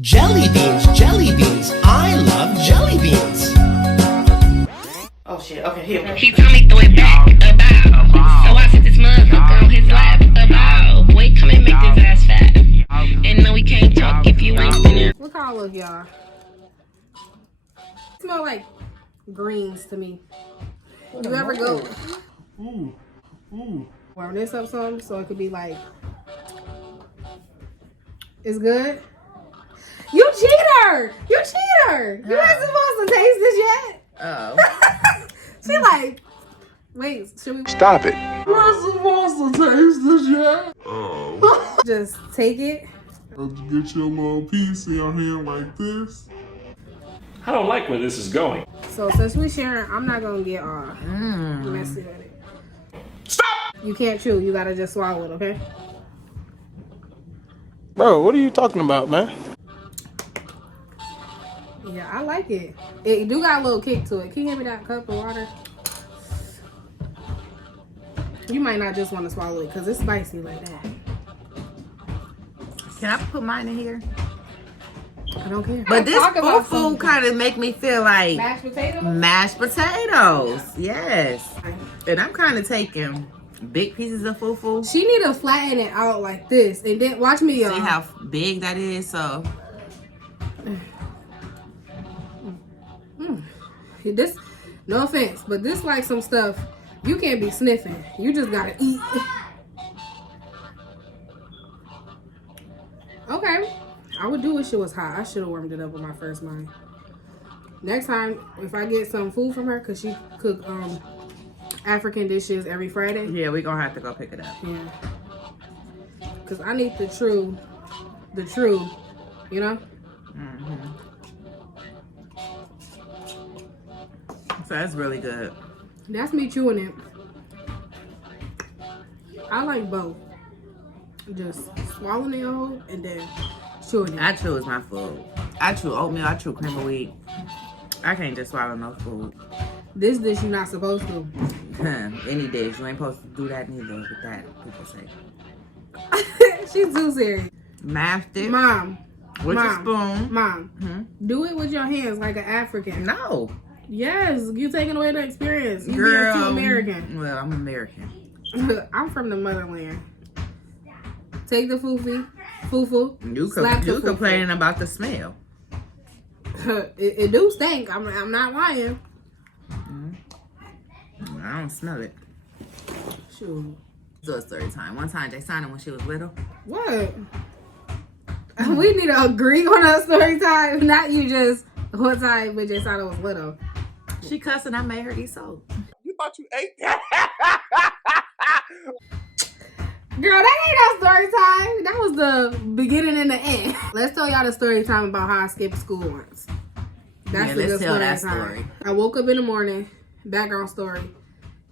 Jelly beans, jelly beans. I love jelly beans. Oh shit, okay, here we go. He told me throw it back, about. So I sit this motherfucker on his lap, about. Boy, come and make this ass fat. And no, we can't talk if you ain't been there. Look how I look, y'all. Smell like greens to me. You ever go warm this up some so it could be like, it's good? You cheater! You cheater! You ain't supposed to taste this yet. Oh. She like, wait, should we Stop it. You're supposed to taste this yet? just take it? Get your little piece in your hand like this. I don't like where this is going. So since we sharing, I'm not gonna get all messy with it. Stop! You can't chew, you gotta just swallow it, okay? Bro, what are you talking about, man? Yeah, I like it. It do got a little kick to it. Can you give me that cup of water? You might not just want to swallow it because it's spicy like that. Can I put mine in here? I don't care. But this Talk about fufu something. kind of make me feel like Mashed potatoes? mashed potatoes. Yes. And I'm kind of taking big pieces of fufu. She need to flatten it out like this. And then watch me, y'all. See how big that is? So This, no offense, but this like some stuff you can't be sniffing. You just gotta eat. Okay. I would do if shit was hot. I should have warmed it up with my first mind. Next time, if I get some food from her, cause she cook African dishes every Friday. yeah, we're gonna have to go pick it up. Yeah. Cause I need the true, you know? So that's really good. That's me chewing it. I like both. Just swallowing it whole and then chewing it. I chew is my food. I chew oatmeal, I chew cream of wheat. I can't just swallow no food. This dish you're not supposed to. Any dish. You ain't supposed to do that neither with that, people say. She's too serious. Mashed it. Mom. With a spoon. Mom. Do it with your hands like an African. No. Yes, you taking away the experience. You Girl. being too American. Well, I'm American. I'm from the motherland. Take the fufu. You slap the fufu. complaining about the smell. it do stink. I'm not lying. I don't smell it. Shoot. So it's story time. One time, Jaysana, when she was little. What? We need to agree on a story time. Not you just one time when Jaysana was little. She cussed and I made her eat soap. You thought you ate that? Girl, that ain't no story time. That was the beginning and the end. Let's tell y'all the story time about how I skipped school once. That's let's tell that story. I woke up in the morning, background story.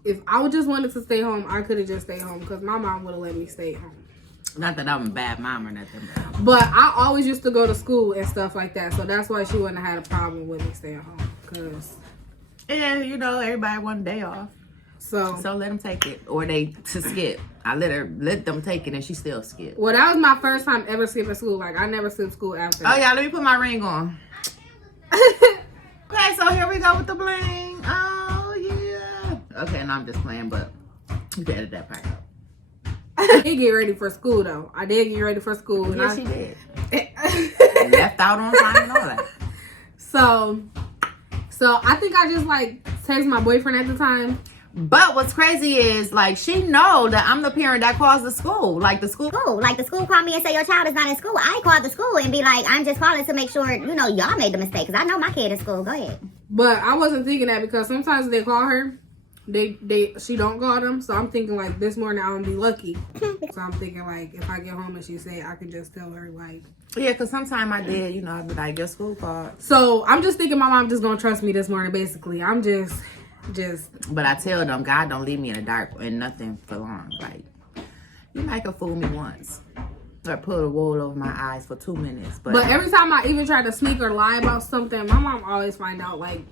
If I would just wanted to stay home, I could have just stayed home because my mom would have let me stay home. Not that I'm a bad mom or nothing. But I always used to go to school and stuff like that. So that's why she wouldn't have had a problem with me staying home. And, you know, everybody want a day off. So let them take it. Or they to skip. I let them take it and she still skipped. well, that was my first time ever skipping school. Like, I never skipped school after. Oh, yeah, let me put my ring on. Okay, so here we go with the bling. Oh, yeah. Okay, no, I'm just playing, but you can edit that part out. I did get ready for school, though. I did get ready for school. Yes, and she did. Left out on time and all that. So I think I just, like, texted my boyfriend at the time. But what's crazy is, like, she know that I'm the parent that calls the school. Like, the school. Like, the school called me and say your child is not in school. I called the school and be like, I'm just calling to make sure, you know, y'all made the mistake. Because I know my kid in school. Go ahead. But I wasn't thinking that because sometimes they call her. She don't call them. So I'm thinking, like, this morning I'm going to be lucky. So I'm thinking, like, if I get home and she say, I can just tell her, like. Yeah, because sometimes I did, you know, I'd be like, your school called. So I'm just thinking my mom just going to trust me this morning, basically. I'm just. But I tell them, God don't leave me in the dark and nothing for long. Like, you might can fool me once. Or put a wool over my eyes for 2 minutes. But every time I even try to sneak or lie about something, my mom always find out. Like,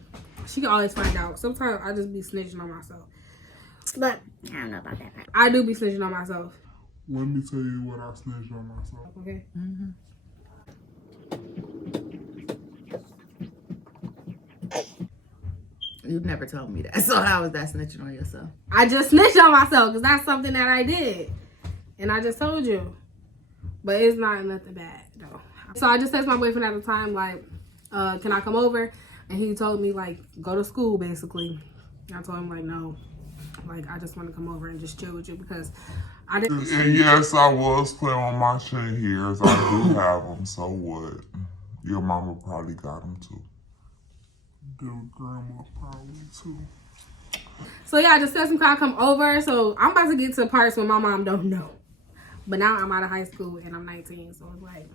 she can always find out. Sometimes I just be snitching on myself. But I don't know about that part. I do be snitching on myself. Let me tell you what I snitched on myself. Okay. Mm-hmm. You never told me that. So how was that snitching on yourself? I just snitched on myself because that's something that I did. And I just told you. But it's not nothing bad, though. So I just texted my boyfriend at the time, like, can I come over? And he told me, like, go to school, basically. And I told him, like, no. Like, I just want to come over and just chill with you because I didn't. And yes, I was playing on my chin hairs. I do have them, so what? Your mama probably got them too. Your grandma probably too. So yeah, I just said some kind of come over. So I'm about to get to the parts where my mom don't know. But now I'm out of high school and I'm 19. So it's like,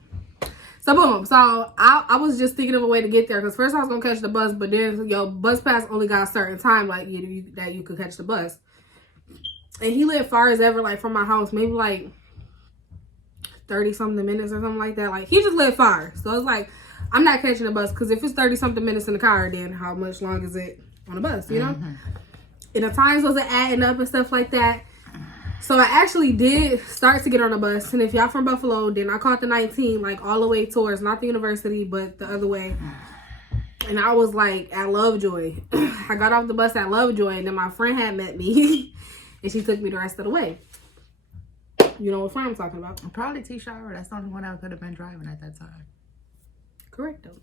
so boom. So I was just thinking of a way to get there. Because first I was going to catch the bus. But then, bus pass only got a certain time like that you could catch the bus. And he lived far as ever, like from my house. Maybe like 30 something minutes or something like that. Like he just lived far. So it's like, I'm not catching the bus. Because if it's 30 something minutes in the car, then how much long is it on the bus, you know? And the times wasn't adding up and stuff like that. So I actually did start to get on the bus. And if y'all from Buffalo, then I caught the 19, like all the way towards, not the university, but the other way. And I was like at Lovejoy. I got off the bus at Lovejoy and then my friend had met me. And she took me the rest of the way. You know what friend I'm talking about? Probably T-Shira. That's the only one I could have been driving at that time. Correct though.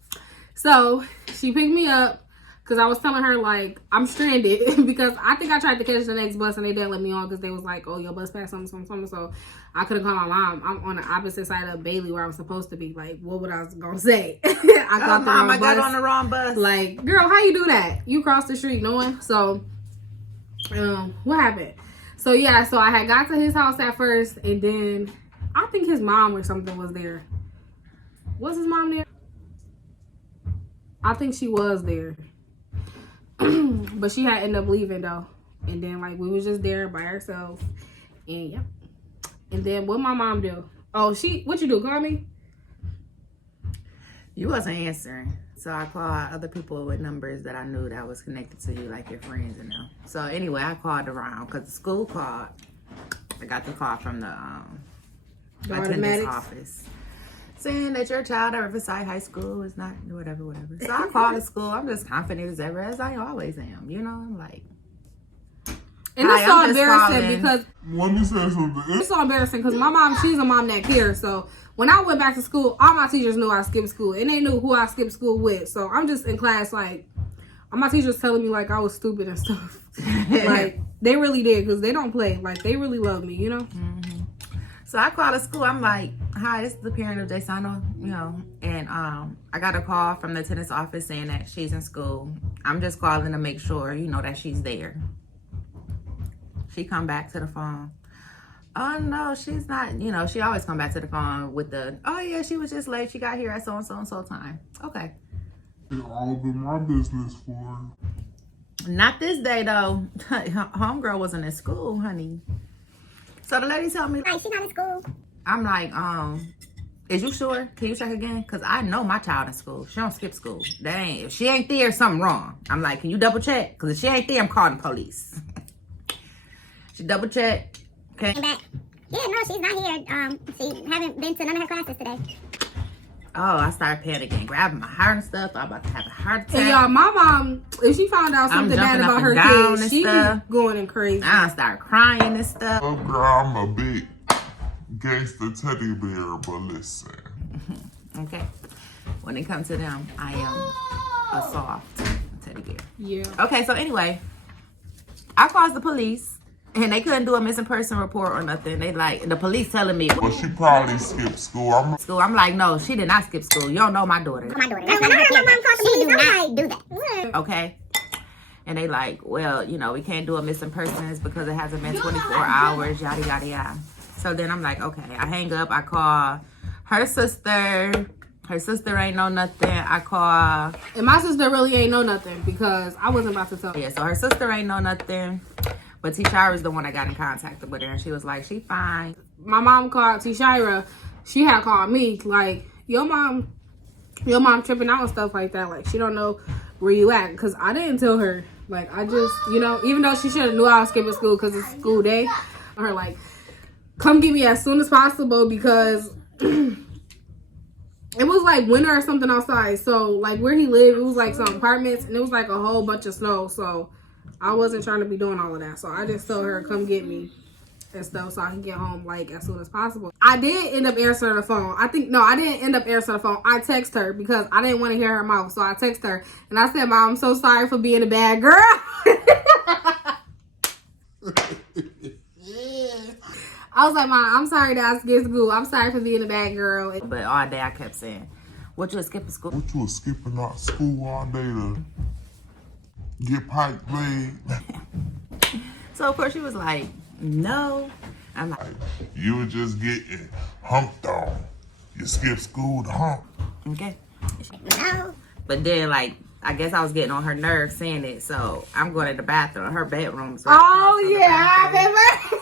So she picked me up. Because I was telling her, like, I'm stranded. Because I think I tried to catch the next bus and they didn't let me on. Because they was like, oh, your bus passed something. So I couldn't call my mom. I'm on the opposite side of Bailey where I'm supposed to be. Like, what would I was going to say? I got the wrong bus. Got on the wrong bus. Like, girl, how you do that? You crossed the street knowing? So, what happened? So, yeah. So I had got to his house at first. And then I think his mom or something was there. Was his mom there? I think she was there. But she had ended up leaving though. And then like we was just there by ourselves. And yeah. And then what my mom do? Oh, what you do? Call me? You wasn't answering. So I called other people with numbers that I knew that was connected to you, like your friends and them. So anyway, I called around because the school called. I got the call from the attendance office. Saying that your child at Riverside High School is not whatever. So I called the school. I'm just confident as ever, as I always am. You know, I'm like. And it's so embarrassing because. Let me say something. It's so embarrassing because my mom, she's a mom that cares. So when I went back to school, all my teachers knew I skipped school. And they knew who I skipped school with. So I'm just in class like, all my teachers telling me like I was stupid and stuff. Like, they really did because they don't play. Like, they really love me, you know? Mm-hmm. So I called the school. I'm like, hi, this is the parent of Jaysano, you know. And I got a call from the attendance office saying that she's in school. I'm just calling to make sure, you know, that she's there. She come back to the phone. Oh, no, she's not. You know, she always come back to the phone with the, oh, yeah, she was just late. She got here at so-and-so time. Okay. All of my business for. Not this day, though. Homegirl wasn't in school, honey. So the lady told me, Like, she's not in school. I'm like, is you sure? Can you check again? Because I know my child in school. She don't skip school. If she ain't there, something wrong. I'm like, can you double check? Because if she ain't there, I'm calling the police. She double checked. Okay. Came back. Yeah, no, she's not here. She haven't been to none of her classes today. Oh, I started panicking, grabbing my heart and stuff. I'm about to have a heart attack. And y'all, my mom, if she found out something bad about her kids, she be going crazy. I start crying and stuff. Oh, girl, I'm a big gangster teddy bear, but listen. Okay. When it comes to them, I am a soft teddy bear. Yeah. Okay, so anyway, I called the police. And they couldn't do a missing person report or nothing. They like, the police telling me. Well, she probably skipped school. I'm like, no, she did not skip school. You don't know my daughter. My daughter. That's when I heard my mom call the police. I'm like, do that. Okay. And they like, well, you know, we can't do a missing persons because it hasn't been 24 hours, yada, yada, yada. So then I'm like, okay. I hang up. I call her sister. Her sister ain't know nothing. I call. And my sister really ain't know nothing because I wasn't about to tell her. Yeah, so her sister ain't know nothing. But T-Shira is the one that got in contact with her. And she was like, she fine. My mom called T-Shira. She had called me. Like, your mom tripping out and stuff like that. Like, she don't know where you at. Because I didn't tell her. Like, I just, you know, even though she should have knew I was skipping school because it's school day. Her like, come get me as soon as possible because it was like winter or something outside. So like where he lived, it was like some apartments and it was like a whole bunch of snow. So I wasn't trying to be doing all of that. So I just told her come get me and stuff so I can get home like as soon as possible. I did end up answering the phone. I didn't end up answering the phone. I text her because I didn't want to hear her mouth. So I text her and I said, Mom, I'm so sorry for being a bad girl. I was like, Mom, I'm sorry that I skipped school. I'm sorry for being a bad girl. But all day I kept saying, what you skipping school? What you was skipping out school all day to get pipe laid? So of course she was like, no. I'm like, You were just getting humped on. You skipped school to hump. okay. No. But then like, I guess I was getting on her nerves saying it. So I'm going to the bathroom. Her bedroom's right across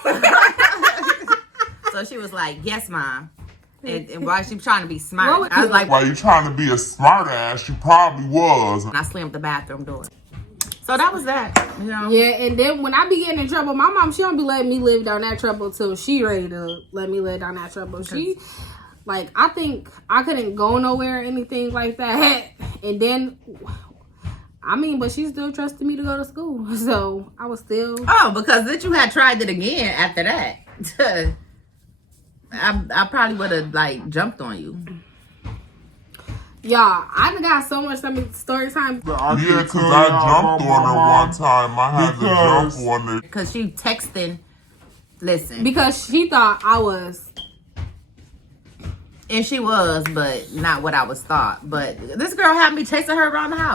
from the bathroom. So she was like, yes, Mom. And while she was trying to be smart, I was like, While you trying to be a smart ass, you probably was. and I slammed the bathroom door. So that was that, you know. Yeah, and then when I be getting in trouble, my mom, she don't be letting me live down that trouble till she ready to let me live down that trouble. She, like, I think I couldn't go nowhere or anything like that. And then, I mean, but she still trusted me to go to school. So I was still. Oh, because then you had tried it again after that. I probably would have, like, jumped on you. Y'all, I done got so much story time. Yeah, because I jumped on her one time. I had to jump on her. Because she texting, listen. Because she thought I was. And she was, but not what I was thought. But this girl had me chasing her around the house.